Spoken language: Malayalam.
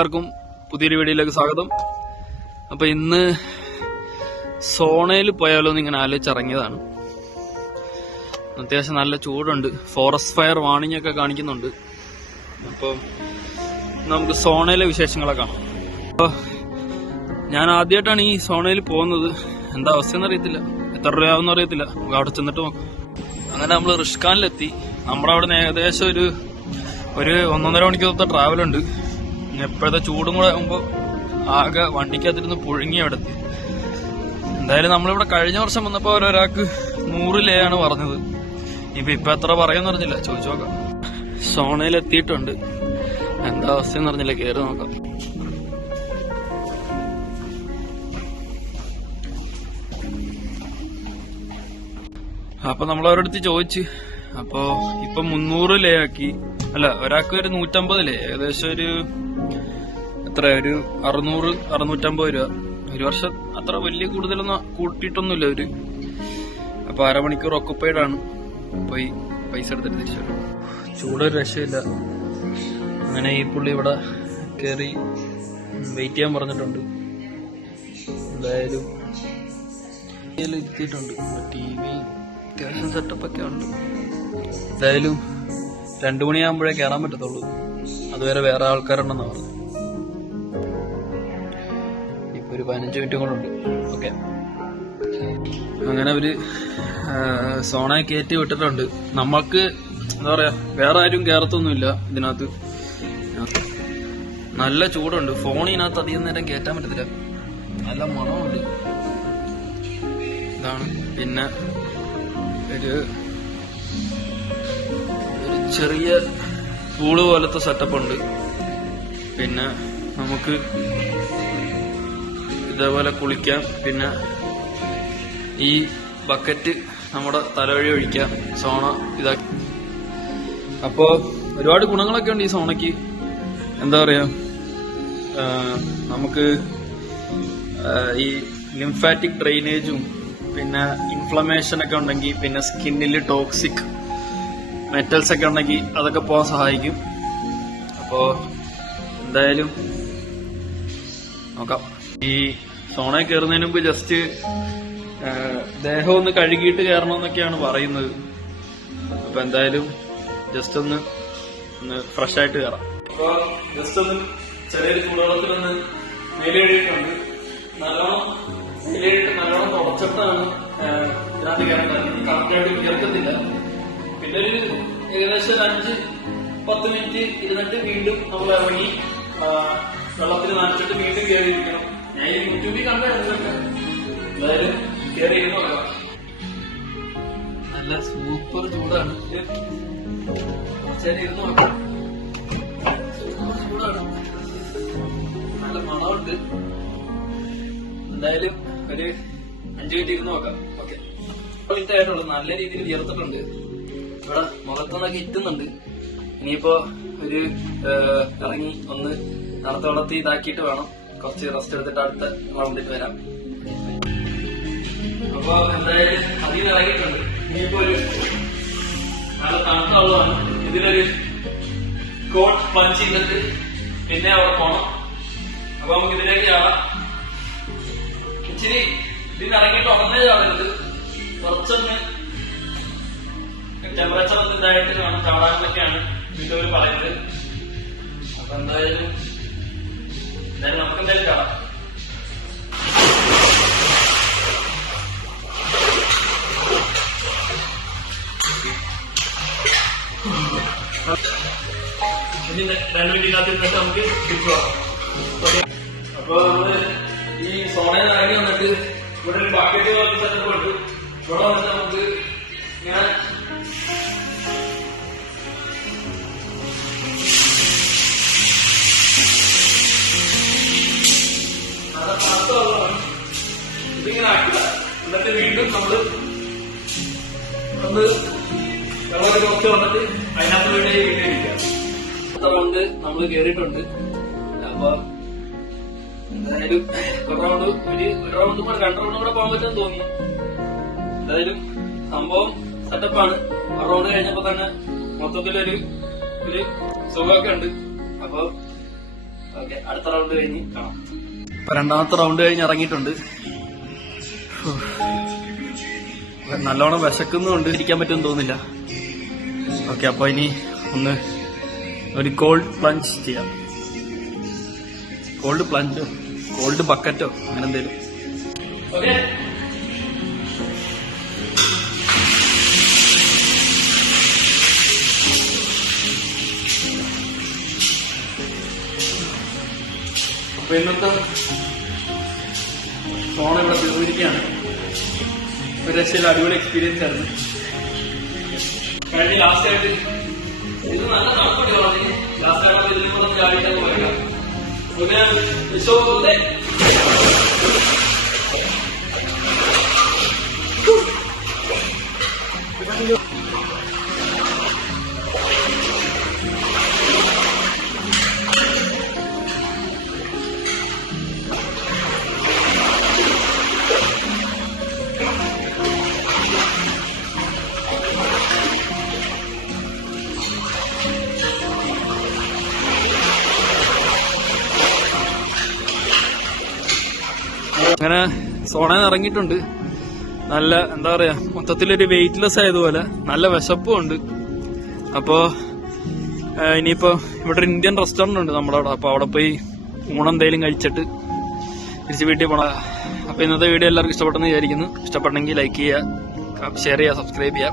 എല്ലാവർക്കും പുതിയൊരു വീഡിയോയിലേക്ക് സ്വാഗതം. അപ്പൊ ഇന്ന് സോണയിൽ പോയാലോ എന്ന് ഇങ്ങനെ ആലോചിച്ചിറങ്ങിയതാണ്. അത്യാവശ്യം നല്ല ചൂടുണ്ട്, ഫോറസ്റ്റ് ഫയർ വാർണിംഗ് ഒക്കെ കാണിക്കുന്നുണ്ട്. അപ്പോൾ നമുക്ക് സോണയിലെ വിശേഷങ്ങളെ കാണാം. അപ്പോൾ ഞാൻ ആദ്യമായിട്ടാണ് ഈ സോണയിൽ പോകുന്നത്. എന്താ അവസ്ഥയെന്ന് അറിയത്തില്ല, എത്ര രൂപയാവെന്ന് അറിയത്തില്ല. നമുക്ക് അവിടെ ചെന്നിട്ട് നോക്കാം. അങ്ങനെ നമ്മൾ റിഷ്കാനിലെത്തി. നമ്മുടെ അവിടെ നിന്ന് ഏകദേശം ഒരു 1.5 മണിക്കൂറത്തെ ട്രാവലുണ്ട്. എപ്പോഴത്തെ ചൂടും കൂടെ ആകുമ്പോൾ ആകെ വണ്ടിക്കകത്തിരുന്ന് പുഴുങ്ങി അവിടെത്തി. എന്തായാലും നമ്മളിവിടെ കഴിഞ്ഞ വർഷം വന്നപ്പോൾ ഒരാൾക്ക് 100 ലേ പറഞ്ഞത്. ഇപ്പൊ എത്ര പറയുമെന്ന് അറിഞ്ഞില്ല, ചോദിച്ചു നോക്കാം. സോണയിലെത്തിയിട്ടുണ്ട്. എന്താ അവസ്ഥയെന്ന് അറിഞ്ഞില്ല, കയറി നോക്കാം. അപ്പൊ നമ്മളവരടുത്ത് ചോദിച്ച്, അപ്പൊ ഇപ്പൊ 300 ലേ ആക്കി. അല്ല, ഒരാൾക്ക് ഒരു 150 ലേ, ഏകദേശം ഒരു 600-650 രൂപ. ഒരു വർഷം അത്ര വലിയ കൂടുതലൊന്നും കൂട്ടിയിട്ടൊന്നുമില്ല അവര്. അപ്പൊ 1/2 മണിക്കൂർ ഓക്കുപ്പൈഡ് ആണ്. പോയി പൈസ എടുത്തിട്ട് തിരിച്ചു വരും. ചൂടൊരു രക്ഷയില്ല. അങ്ങനെ ഈ പുള്ളി ഇവിടെ കയറി വെയിറ്റ് ചെയ്യാൻ പറഞ്ഞിട്ടുണ്ട്. എന്തായാലും എത്തിയിട്ടുണ്ട്. TV അത്യാവശ്യം സെറ്റപ്പൊക്കെ ഉണ്ട്. എന്തായാലും 2 മണിയാകുമ്പോഴേ കയറാൻ പറ്റത്തുള്ളൂ. അതുവരെ വേറെ ആൾക്കാരുണ്ടെന്നാ പറഞ്ഞു. ഇപ്പൊ ഒരു 15 മിനിറ്റും കൂടെ ഉണ്ട്. ഓക്കെ, അങ്ങനെ അവര് സോണ കയറ്റി വിട്ടിട്ടുണ്ട്. നമ്മൾക്ക് എന്താ പറയാ, വേറെ ആരും കയറത്തൊന്നുമില്ല ഇതിനകത്ത്. നല്ല ചൂടുണ്ട്. ഫോണിനകത്ത് അധികം നേരം കയറ്റാൻ പറ്റത്തില്ല, നല്ല മണമുണ്ട്. ഇതാണ്. പിന്നെ ഒരു ചെറിയ പൂള് പോലത്തെ സെറ്റപ്പ് ഉണ്ട്. പിന്നെ നമുക്ക് ഇതേപോലെ കുളിക്കാം. പിന്നെ ഈ ബക്കറ്റ് നമ്മുടെ തലവഴി ഒഴിക്കാം. സോണ ഇതാക്കി. അപ്പോ ഒരുപാട് ഗുണങ്ങളൊക്കെ ഉണ്ട് ഈ സോണയ്ക്ക്. എന്താ പറയാ, നമുക്ക് ഈ ലിംഫാറ്റിക് ഡ്രെയിനേജും പിന്നെ ഇൻഫ്ലമേഷൻ ഒക്കെ ഉണ്ടെങ്കിൽ, പിന്നെ സ്കിന്നിൽ ടോക്സിക് മെറ്റൽസ് ഒക്കെ ഉണ്ടെങ്കിൽ അതൊക്കെ പോകാൻ സഹായിക്കും. അപ്പോ എന്തായാലും നോക്കാം. ഈ സോണയിൽ കയറുന്നതിന് മുമ്പ് ജസ്റ്റ് ദേഹം ഒന്ന് കഴുകിയിട്ട് കയറണമെന്നൊക്കെയാണ് പറയുന്നത്. അപ്പൊ എന്തായാലും ജസ്റ്റ് ഒന്ന് ഫ്രഷ് ആയിട്ട് കയറാം. അപ്പൊ ജസ്റ്റ് ഒന്ന് ചെറിയൊരു ചൂടുവെള്ളത്തിലൊന്ന് മേലെഴുതിയിട്ടുണ്ട്. നല്ലോണം തുടച്ചിട്ടാണ് ഇതിനകത്ത് കയറേണ്ടത്. കറക്റ്റായിട്ട് വിയർക്കത്തില്ല. പിന്നെ ഒരു ഏകദേശം 5-10 മിനിറ്റ് ഇരുന്നിട്ട് വീണ്ടും നമ്മൾ ഇറങ്ങി വെള്ളത്തിൽ നനച്ചിട്ട് വീണ്ടും കയറിയിരിക്കണം. ഞാൻ ഈ യൂട്യൂബിൽ കണ്ടായിരുന്നു. എന്തായാലും കയറി ഇരുന്ന് നോക്കാം. നല്ല സൂപ്പർ ചൂടാണ്. കുറച്ചേരം ഇരുന്ന് നോക്കാം. സൂപ്പർ ചൂടാണ്, നല്ല മണമുണ്ട്. എന്തായാലും ഒരു 5 മിനിറ്റ് ഇരുന്ന് നോക്കാം. ഓക്കെ, മിനിറ്റ് ആയിട്ടുള്ളൂ. നല്ല രീതിയിൽ വിയർത്തിട്ടുണ്ട്. ഇവിടെ മുഖത്തൊന്നൊക്കെ ഇറ്റുന്നുണ്ട്. ഇനിയിപ്പോ ഒരു ഇറങ്ങി ഒന്ന് നടത്തി വളർത്തി ഇതാക്കിയിട്ട് വേണം കുറച്ച് റെസ്റ്റ് എടുത്തിട്ട് അടുത്ത റൗണ്ടിട്ട് വരാം. അപ്പൊ എന്തായാലും അതിൽ ഇറങ്ങിയിട്ടുണ്ട്. ഇനിയിപ്പോ ഒരു നല്ല തണുത്ത വെള്ളമാണ്. ഇതിലൊരു കോട്ട് പഞ്ച് ചെയ്തിട്ട് പിന്നെ അവിടെ പോണം. അപ്പൊ നമുക്ക് ഇതിലേക്ക് ചാടാം. ഇച്ചിരി ഇതിനിറങ്ങിയിട്ട് ഉടനെ ചാടരുത്. കുറച്ചൊന്ന് ടെമ്പറേച്ചർ ഒന്ന് ഇതായിട്ട് വേണം ചാടാനൊക്കെയാണ് വീട്ടുകാർ പറയുന്നത്. അപ്പൊ എന്തായാലും നമുക്ക് എന്തായാലും ചാടാം. ഇനി 2 മിനിറ്റിനകത്ത് ഇരുന്നിട്ട് നമുക്ക് തിരിച്ചു പോകാം. അപ്പൊ നമ്മള് ഈ സോണയിൽ ഇറങ്ങി വന്നിട്ട് ഇവിടെ ഒരു ബക്കറ്റ് പോലെ സെറ്റപ്പ് ഉണ്ട്. ഇവിടെ വന്നിട്ട് നമുക്ക് ഇങ്ങനെ ഇതിങ്ങനെ ആക്കുക. എന്നിട്ട് വീണ്ടും നമ്മള് ഒന്ന് വെള്ളം കുറച്ച് വന്നിട്ട് അതിനകത്ത് വീണ്ടും ഇരിക്കുക. കൊണ്ട് നമ്മൾ കയറിയിട്ടുണ്ട്. അപ്പൊ എന്തായാലും ഒരു റൗണ്ടും കൂടെ 2 റൗണ്ടും കൂടെ പോകാൻ പറ്റുമെന്ന് തോന്നി. എന്തായാലും സംഭവം സെറ്റപ്പാണ്. 1 റൗണ്ട് കഴിഞ്ഞപ്പോ തന്നെ മൊത്തത്തിലൊരു സുഖമൊക്കെ ഉണ്ട്. അപ്പൊ ഓക്കെ, അടുത്ത റൗണ്ട് കഴിഞ്ഞ് കാണാം. ഇപ്പൊ രണ്ടാമത്തെ റൗണ്ട് കഴിഞ്ഞ് ഇറങ്ങിയിട്ടുണ്ട്. നല്ലോണം വിശക്കുന്നുണ്ട്, ഇരിക്കാൻ പറ്റുമെന്ന് തോന്നുന്നില്ല. ഓക്കെ, അപ്പൊ ഇനി ഒന്ന് ഒരു കോൾഡ് പ്ലഞ്ച് ചെയ്യാം. കോൾഡ് പ്ലഞ്ചോ കോൾഡ് ബക്കറ്റോ അങ്ങനെ എന്തേലും. ഓക്കെ, അപ്പൊ ഇന്നത്തെ ഫോൺ ഇവിടെ തീർന്നിരിക്കുകയാണ്. ഒരു രക്ഷയിൽ അടിപൊളി എക്സ്പീരിയൻസ് ആയിരുന്നു. കഴിഞ്ഞ ലാസ്റ്റ് ആയിട്ട് ഇത് നല്ല തണുപ്പൊക്കെ പറഞ്ഞു. ലാസ്റ്റ് ആയിട്ട് ഇതിൽ കൂടെ ചാടിയിട്ടൊക്കെ പോയേക്കാം. അങ്ങനെ സോണയിൽ ഇറങ്ങിയിട്ടുണ്ട്. നല്ല എന്താ പറയാ, മൊത്തത്തിലൊരു വെയിറ്റ്ലെസ് ആയതുപോലെ നല്ല വിശപ്പും ഉണ്ട്. അപ്പോ ഇനിയിപ്പോ ഇവിടെ ഒരു ഇന്ത്യൻ റെസ്റ്റോറന്റ് ഉണ്ട് നമ്മുടെ അവിടെ. അപ്പൊ അവിടെ പോയി ഊണെന്തേലും കഴിച്ചിട്ട് തിരിച്ച് വീട്ടിൽ പോണം. അപ്പൊ ഇന്നത്തെ വീഡിയോ എല്ലാവർക്കും ഇഷ്ടപ്പെട്ടെന്ന് വിചാരിക്കുന്നു. ഇഷ്ടപ്പെട്ടെങ്കിൽ ലൈക്ക് ചെയ്യുക, ഷെയർ ചെയ്യുക, സബ്സ്ക്രൈബ് ചെയ്യുക.